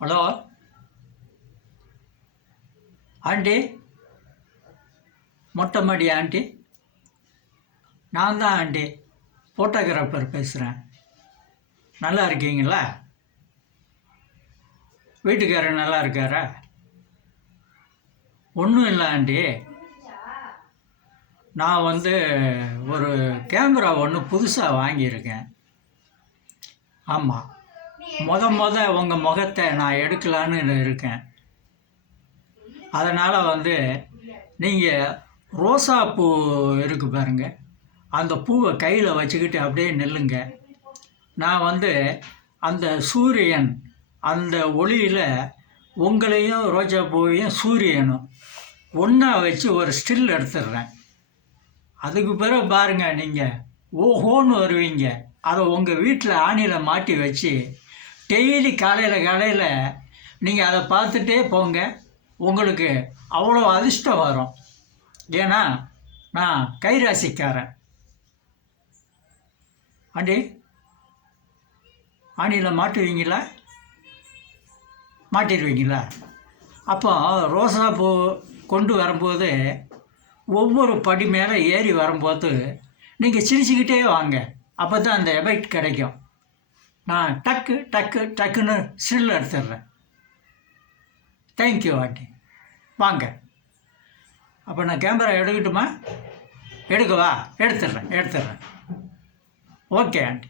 Hello aunty, மொட்டை மாடி aunty, நான் தான் ஆண்டி, ஃபோட்டோகிராஃபர் பேசுகிறேன். நல்லா இருக்கீங்களா? வீட்டுக்காரர் நல்லா இருக்காரா? ஒன்றும் இல்லை ஆண்டி, நான் ஒரு கேமரா ஒன்று புதுசாக வாங்கியிருக்கேன். ஆமாம், உங்கள் முகத்தை நான் எடுக்கலான்னு இருக்கேன். அதனால் நீங்கள் ரோசாப்பூ இருக்குது பாருங்க, அந்த பூவை கையில் வச்சுக்கிட்டு அப்படியே நில்லுங்க. நான் அந்த சூரியன் அந்த ஒளியில் உங்களையும் ரோஜா பூவையும் சூரியனும் ஒன்றா வச்சு ஒரு ஸ்டில் எடுத்துடுறேன். அதுக்கு பிறகு பாருங்கள், நீங்கள் ஓஹோன்னு வருவீங்க. அதை உங்கள் வீட்டில் ஆணியில் மாட்டி வச்சு டெய்லி காலையில் நீங்கள் அதை பார்த்துட்டே போங்க. உங்களுக்கு அவ்வளோ அதிர்ஷ்டம் வரும். ஏன்னா நான் கைராசிக்காரன். ஆண்டி, ஆணியில் மாட்டுவீங்களா? மாட்டிடுவீங்களா? அப்போ ரோசாப்பூ கொண்டு வரும்போது ஒவ்வொரு படி மேலே ஏறி வரும்போது நீங்கள் சிரிச்சுக்கிட்டே வாங்க. அப்போ தான் அந்த எஃபெக்ட் கிடைக்கும். நான் டக்கு டக்கு டக்குன்னு ஸ்டில் எடுத்துடுறேன். Thank you aunty. வாங்க. அப்போ நான் கேமரா எடுக்கட்டுமா? எடுக்கவா? எடுத்துடுறேன். Okay aunty.